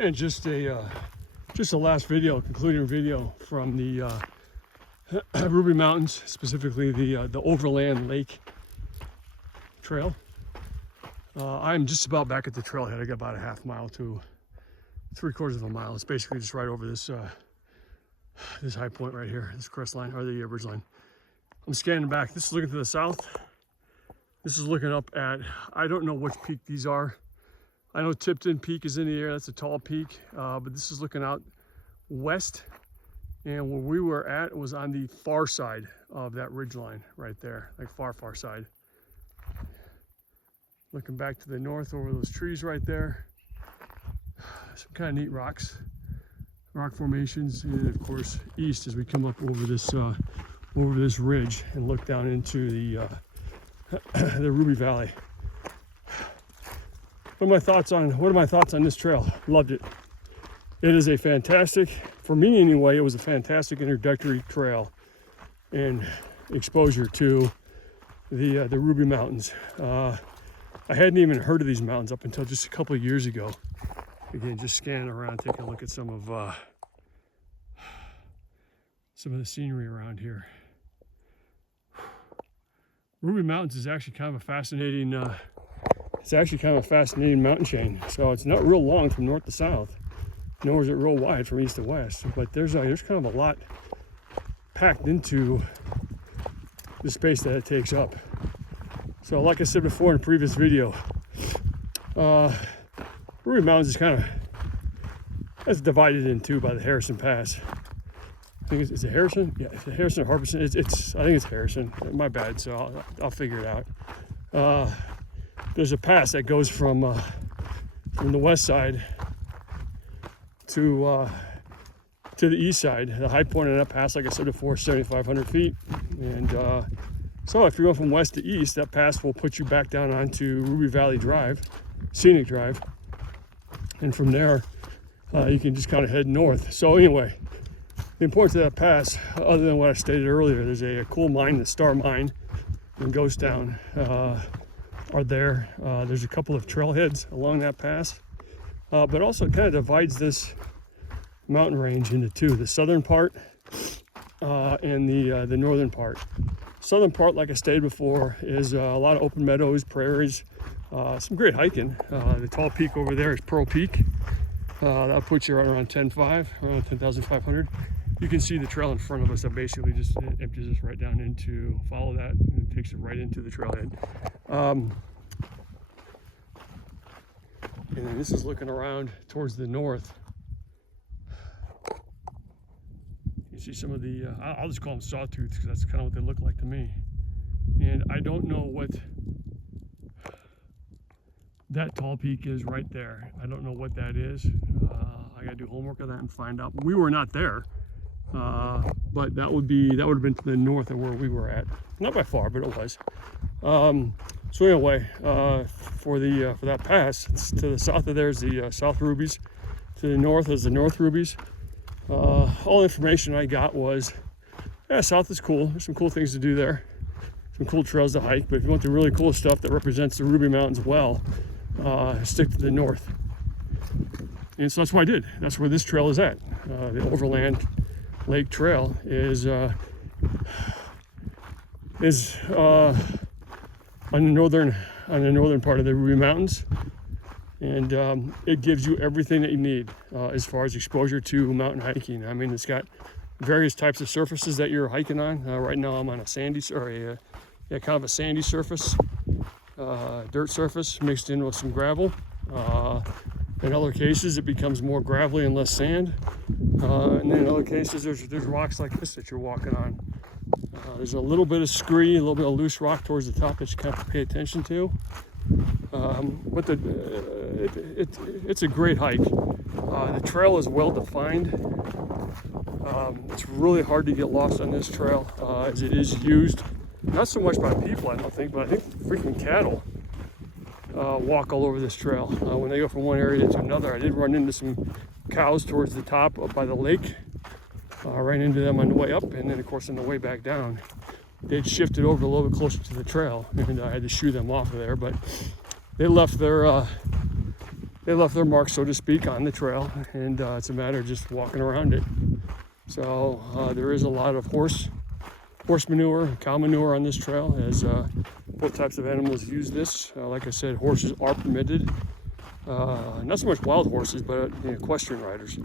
And just a last video, concluding video from the Ruby Mountains, specifically the Overland Lake Trail. I'm just about back at the trailhead. I got about a half mile to 3/4 of a mile. It's basically just right over this this high point right here, this crest line, or the ridge line. I'm scanning back. This is looking to the south. This is looking up at, I don't know which peak these are. I know Tipton Peak is in the air. That's a tall peak, but this is looking out west. And where we were at was on the far side of that ridge line right there, like far side. Looking back to the north over those trees right there. Some kind of neat rocks, rock formations, and of course east as we come up over this ridge and look down into the Ruby Valley. What are my thoughts on this trail? Loved it. It is a fantastic, for me anyway, it was a fantastic introductory trail and exposure to the Ruby Mountains. I hadn't even heard of these mountains up until just a couple of years ago. Again, just scanning around, taking a look at some of the scenery around here. Ruby Mountains is actually kind of a fascinating mountain chain. So it's not real long from north to south, nor is it real wide from east to west. But there's kind of a lot packed into the space that it takes up. So like I said before in a previous video, Ruby Mountains is that's divided in two by the Harrison Pass. I think it's Harrison? Yeah, it's Harrison or Harbison. I think it's Harrison. My bad, so I'll figure it out. There's a pass that goes from the west side to the east side. The high point of that pass, like I said before, is 7,500 feet. And so if you're going from west to east, that pass will put you back down onto Ruby Valley Drive, Scenic Drive. And from there, you can just kind of head north. So anyway, the importance of that pass, other than what I stated earlier, there's a cool mine, the Star Mine in Ghost Town, are there. There's a couple of trailheads along that pass, but also it kind of divides this mountain range into two: the southern part and the northern part. Southern part, like I stated before, is a lot of open meadows, prairies, some great hiking. The tall peak over there is Pearl Peak. That'll put you right around 10,500. You can see the trail in front of us that basically just empties us right down into, follow that, and it takes it right into the trailhead. And then this is looking around towards the north. You see some of the, I'll just call them sawtooths because that's kind of what they look like to me. And I don't know what that tall peak is right there. I don't know what that is. I gotta do homework on that and find out. We were not there. But that would have been to the north of where we were at. Not by far, but it was. So anyway, for that pass, it's to the south of there is the South Rubies. To the north is the North Rubies. All the information I got was, yeah, south is cool. There's some cool things to do there. Some cool trails to hike. But if you want the really cool stuff that represents the Ruby Mountains well, stick to the north. And so that's what I did. That's where this trail is at. The Overland Lake Trail is on the northern part of the Ruby Mountains, and it gives you everything that you need as far as exposure to mountain hiking. I mean, it's got various types of surfaces that you're hiking on. Right now, I'm on a sandy or kind of a sandy surface, dirt surface mixed in with some gravel. In other cases, it becomes more gravelly and less sand. And then in other cases, there's rocks like this that you're walking on. There's a little bit of scree, a little bit of loose rock towards the top that you kind of have to pay attention to. But it's a great hike. The trail is well defined. It's really hard to get lost on this trail as it is used, not so much by people, I don't think, but I think freaking cattle walk all over this trail when they go from one area to another. I did run into some cows towards the top up by the lake, ran into them on the way up, and then of course on the way back down they'd shifted over a little bit closer to the trail, and I had to shoo them off of there. But they left their they left their mark, so to speak, on the trail, and it's a matter of just walking around it. So there is a lot of horse manure, cow manure on this trail, as both types of animals use this. Like I said, horses are permitted. Not so much wild horses, but equestrian riders,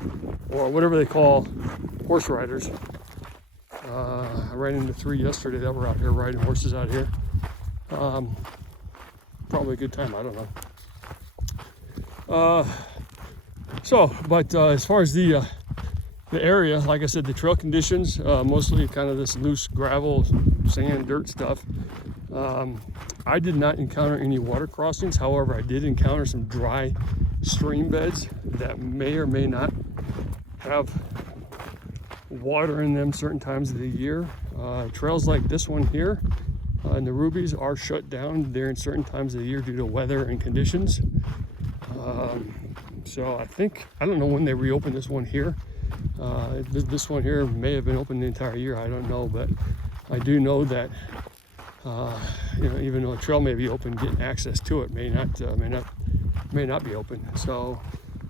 or whatever they call horse riders. I ran into 3 yesterday that were out here riding horses out here. Probably a good time, I don't know. But as far as the area, like I said, the trail conditions, mostly kind of this loose gravel, sand, dirt stuff. I did not encounter any water crossings. However, I did encounter some dry stream beds that may or may not have water in them certain times of the year. Trails like this one here and the Rubies are shut down during certain times of the year due to weather and conditions. So I don't know when they reopened this one here. This one here may have been open the entire year, I don't know, but I do know that even though a trail may be open, getting access to it may not be open. So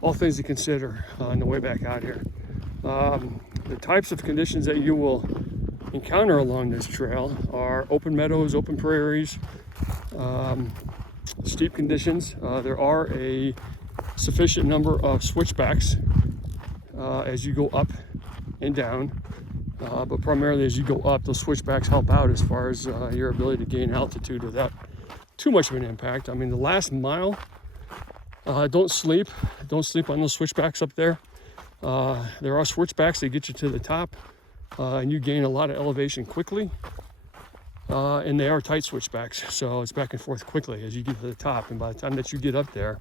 all things to consider on the way back out here. The types of conditions that you will encounter along this trail are open meadows, open prairies, steep conditions. There are a sufficient number of switchbacks as you go up and down, but primarily as you go up, those switchbacks help out as far as your ability to gain altitude without too much of an impact. I mean, the last mile, don't sleep on those switchbacks up there. There are switchbacks that get you to the top, and you gain a lot of elevation quickly, and they are tight switchbacks, so it's back and forth quickly as you get to the top, and by the time that you get up there,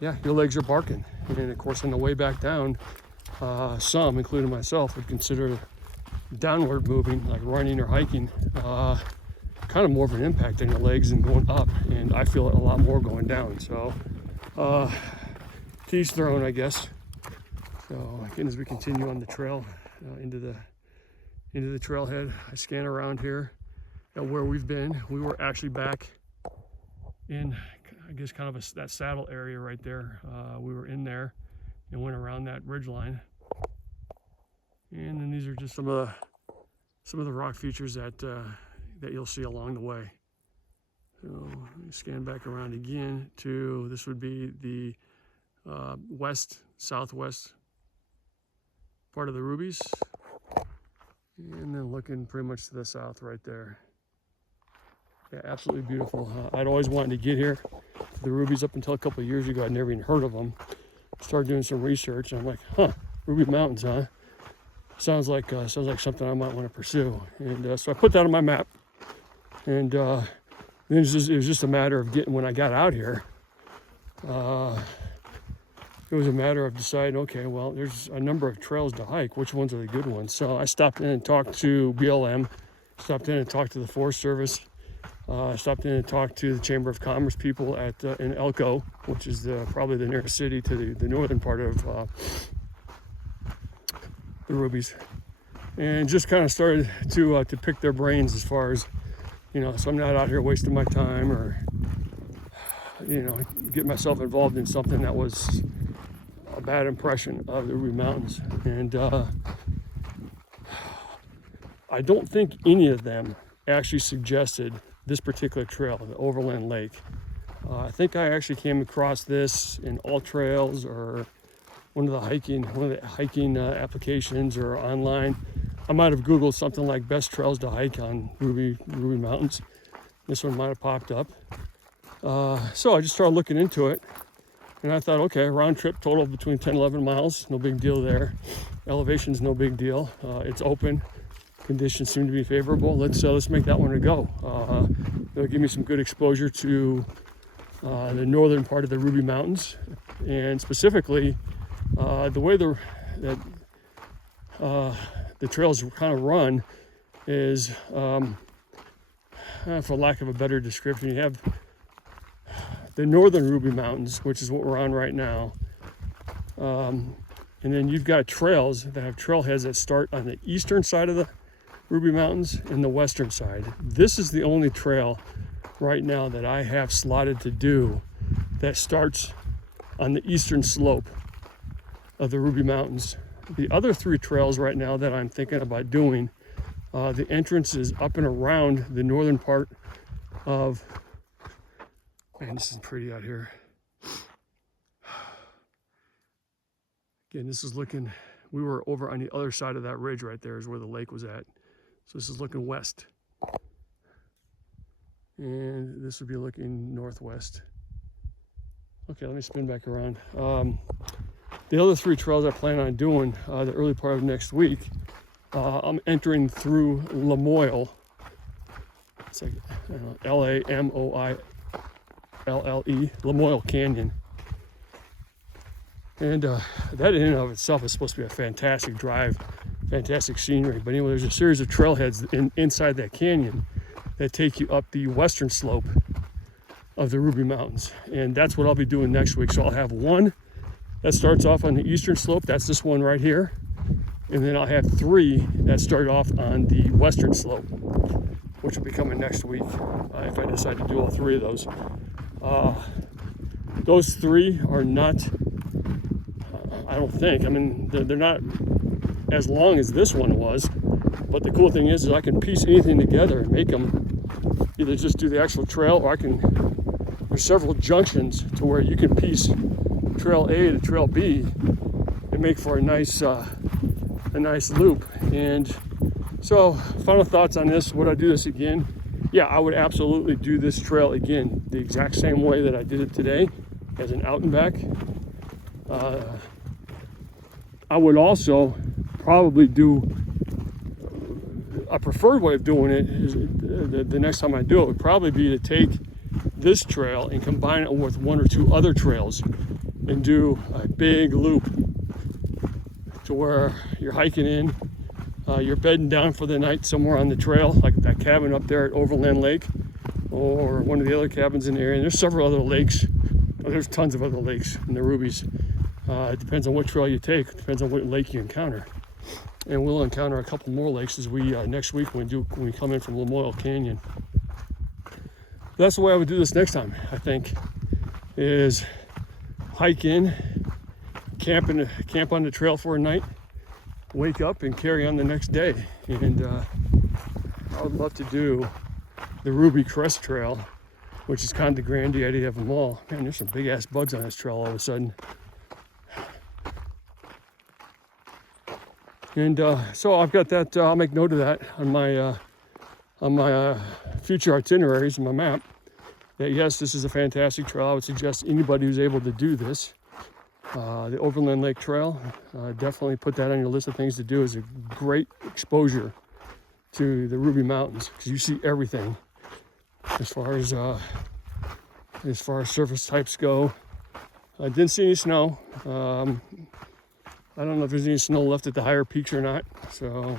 your legs are barking. And of course, on the way back down, some, including myself, would consider downward moving, like running or hiking, kind of more of an impact on your legs than going up, and I feel it a lot more going down. So to each their own, I guess. So again, as we continue on the trail into the trailhead, I scan around here at where we've been. We were actually back in, I guess, kind of that saddle area right there. We were in there and went around that ridge line. And then these are just some of the rock features that you'll see along the way. So scan back around again to, this would be the southwest part of the Rubies, and then looking pretty much to the south right there. Yeah, absolutely beautiful. I'd always wanted to get here to the Rubies up until a couple of years ago. I'd never even heard of them. Started doing some research, and I'm like, Ruby Mountains, huh? Sounds like something I might want to pursue. And so I put that on my map, and then it was just a matter of when I got out here, it was a matter of deciding, okay, well, there's a number of trails to hike. Which ones are the good ones? So I stopped in and talked to BLM, stopped in and talked to the Forest Service, stopped in and talked to the Chamber of Commerce people in Elko, which is probably the nearest city to the northern part of the Rubies, and just kind of started to pick their brains as far as, so I'm not out here wasting my time or, get myself involved in something that was a bad impression of the Ruby Mountains. And I don't think any of them actually suggested this particular trail, the Overland Lake. I think I actually came across this in All Trails or one of the hiking applications or online. I might have Googled something like best trails to hike on Ruby Mountains. This one might have popped up. So I just started looking into it, and I thought, okay, round trip total between 10 and 11 miles, no big deal there. Elevation's no big deal. It's open. Conditions seem to be favorable. Let's make that one a go. It'll give me some good exposure to the northern part of the Ruby Mountains, and specifically the way the trails kind of run is, for lack of a better description, you have the northern Ruby Mountains, which is what we're on right now, and then you've got trails that have trailheads that start on the eastern side of the Ruby Mountains and the western side. This is the only trail right now that I have slotted to do that starts on the eastern slope of the Ruby Mountains. The other 3 trails right now that I'm thinking about doing, the entrance is up and around the northern part of, man, this is pretty out here. Again, this is looking, we were over on the other side of that ridge right there is where the lake was at. So this is looking west. And this would be looking northwest. Okay, let me spin back around. The other 3 trails I plan on doing the early part of next week, I'm entering through Lamoille. It's like Lamoille, Lamoille Canyon. And that in and of itself is supposed to be a fantastic drive, fantastic scenery. But anyway, there's a series of trailheads inside that canyon that take you up the western slope of the Ruby Mountains. And that's what I'll be doing next week. So I'll have one that starts off on the eastern slope. That's this one right here. And then I'll have 3 that start off on the western slope, which will be coming next week if I decide to do all 3 of those. Those 3 are not, I don't think, I mean, they're not as long as this one was, but the cool thing is I can piece anything together and make them either just do the actual trail, or there's several junctions to where you can piece trail A to trail B and make for a nice loop. And so, final thoughts on this: would I do this again? Yeah, I would absolutely do this trail again the exact same way that I did it today, as an out and back. I would also probably do a preferred way of doing it is the next time I do it would probably be to take this trail and combine it with 1 or 2 other trails and do a big loop to where you're hiking in, you're bedding down for the night somewhere on the trail, like that cabin up there at Overland Lake or one of the other cabins in the area. And there's several other lakes. There's tons of other lakes in the Rubies. It depends on what trail you take. It depends on what lake you encounter. And we'll encounter a couple more lakes as we next week when we come in from Lamoille Canyon. That's the way I would do this next time, I think, is hike in, camp on the trail for a night, wake up and carry on the next day. And I would love to do the Ruby Crest Trail, which is kind of the granddaddy of them all. Man, there's some big ass bugs on this trail all of a sudden. And so I've got that, I'll make note of that on my future itineraries and my map, that yes, this is a fantastic trail. I would suggest anybody who's able to do this, the Overland Lake Trail, definitely put that on your list of things to do. Is a great exposure to the Ruby Mountains, because you see everything as far as surface types go. I didn't see any snow. I don't know if there's any snow left at the higher peaks or not. So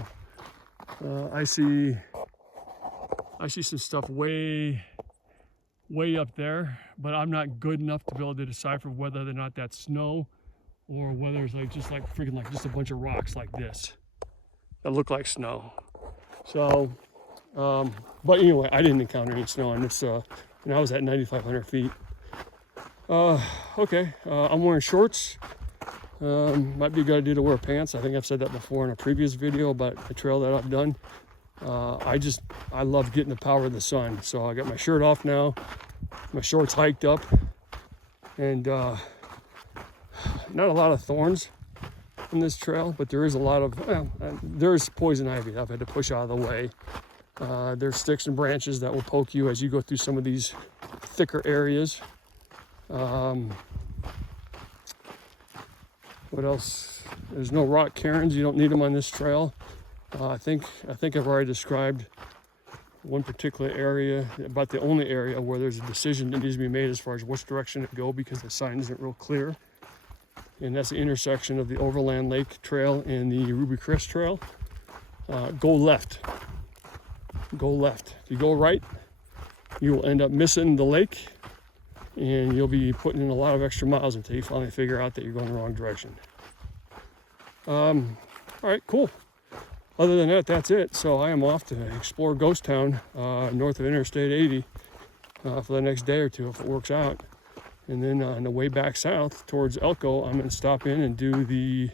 I see some stuff way up there, but I'm not good enough to be able to decipher whether or not that's snow or whether it's just a bunch of rocks like this that look like snow. So, but anyway, I didn't encounter any snow on this, and I was at 9,500 feet. Okay, I'm wearing shorts. Might be a good idea to wear pants. I think I've said that before in a previous video about the trail that I've done. I love getting the power of the sun. So I got my shirt off now, my shorts hiked up, and not a lot of thorns in this trail, but there is a lot of, there's poison ivy I've had to push out of the way. There's sticks and branches that will poke you as you go through some of these thicker areas. What else? There's no rock cairns. You don't need them on this trail. I think I've already described one particular area, about the only area where there's a decision that needs to be made as far as which direction to go, because the sign isn't real clear. And that's the intersection of the Overland Lake Trail and the Ruby Crest Trail. Go left. Go left. If you go right, you will end up missing the lake, and you'll be putting in a lot of extra miles until you finally figure out that you're going the wrong direction. All right, cool. Other than that, that's it. So I am off to explore Ghost Town, north of Interstate 80, for the next day or two if it works out. And then on the way back south towards Elko, I'm going to stop in and do the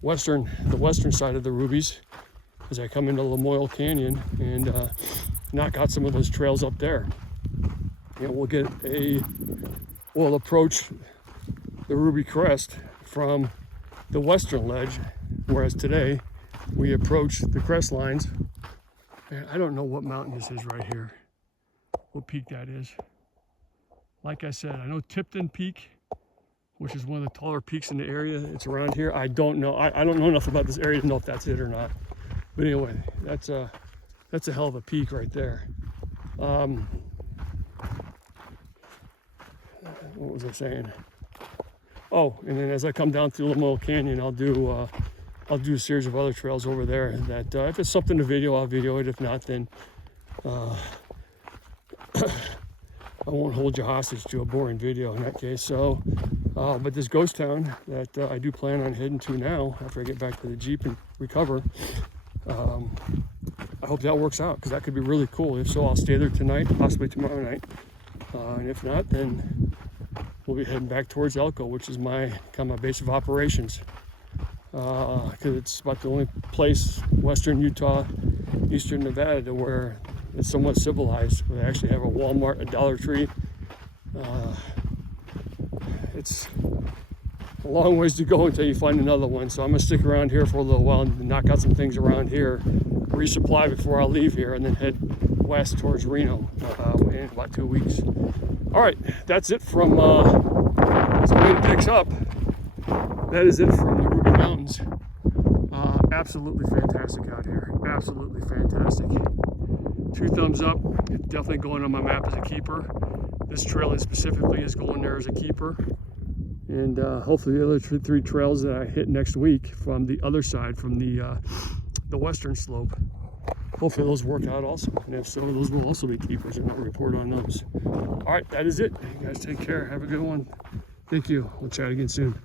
western side of the Rubies as I come into Lamoille Canyon and knock out some of those trails up there. And we'll approach the Ruby Crest from the western ledge, whereas today we approach the crest lines. And I don't know what mountain this is right here, what peak that is. Like I said, I know Tipton Peak, which is one of the taller peaks in the area. It's around here. I don't know. I don't know enough about this area to know if that's it or not. But anyway, that's a hell of a peak right there. What was I saying? Oh, and then as I come down through Lamoille Canyon, I'll do a series of other trails over there that if it's something to video, I'll video it. If not, then I won't hold you hostage to a boring video in that case. So, but this ghost town that I do plan on heading to now after I get back to the Jeep and recover, I hope that works out because that could be really cool. If so, I'll stay there tonight, possibly tomorrow night. And if not, then we'll be heading back towards Elko, which is my kind of my base of operations. Because it's about the only place, western Utah, eastern Nevada, where it's somewhat civilized, where they actually have a Walmart, a Dollar Tree. It's a long ways to go until you find another one, so I'm going to stick around here for a little while and knock out some things around here, resupply before I leave here, and then head west towards Reno in about 2 weeks. All right, that's it from, as the wind picks up, that is it from the Ruby Mountains. Absolutely fantastic out here, absolutely fantastic. 2 thumbs up. It's definitely going on my map as a keeper. This trail specifically is going there as a keeper. And hopefully the other 3 trails that I hit next week from the other side, from the western slope, hopefully those work out also. And if so, those will also be keepers, and I'll report on those. All right, that is it. You guys take care. Have a good one. Thank you. We'll chat again soon.